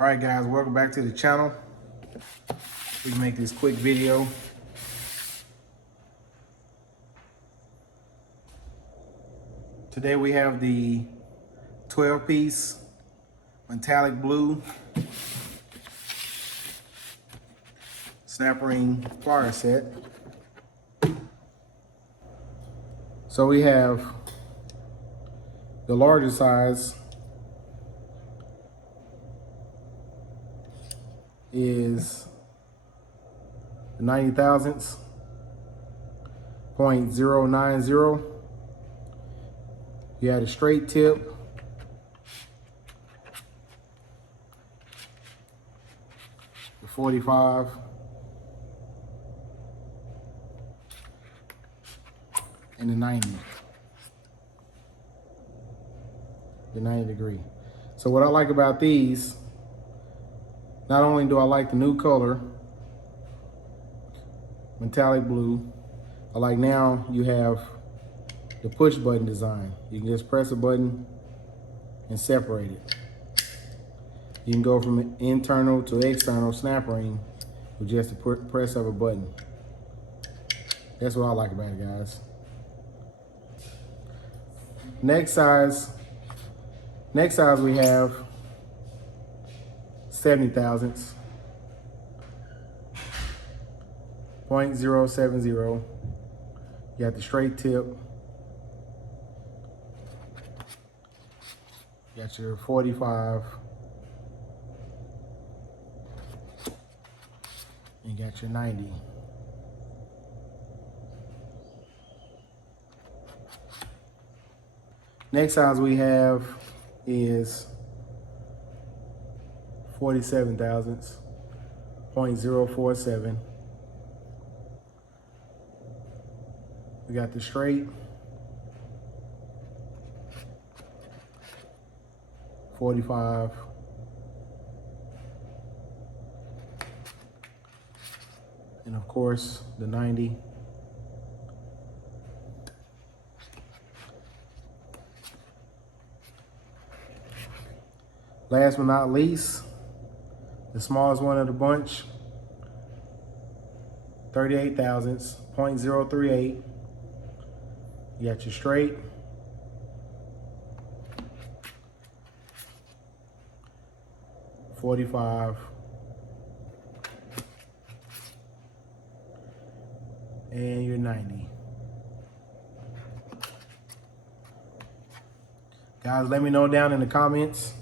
All right, guys, welcome back to the channel. We can make this quick video. Today we have the 12-piece metallic blue snap ring plier set. So we have the larger size is 90 thousandths, 0.090. You had a straight tip, the 45, and the 90 degree. So what I like about these, not only do I like the new color, metallic blue, I like now you have the push button design. You can just press a button and separate it. You can go from internal to external snap ring with just the press of a button. That's what I like about it, guys. Next size we have 70 thousandths, 0.070. You got the straight tip. You got your 45. And you got your 90. Next size we have is 47 thousandths, 0.047. We got the straight, 45, and of course the 90. Last but not least, the smallest one of the bunch, 38 thousandths, 0.038. You got your straight, 45, and your 90. Guys, let me know down in the comments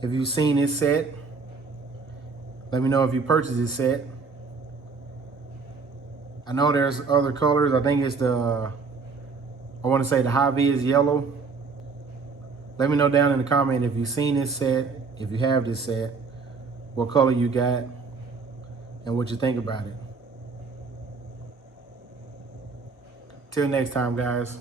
if you've seen this set. Let me know if you purchased this set. I know there's other colors. I think it's I want to say the high V is yellow. Let me know down in the comment if you've seen this set, if you have this set, what color you got, and what you think about it. Till next time, guys.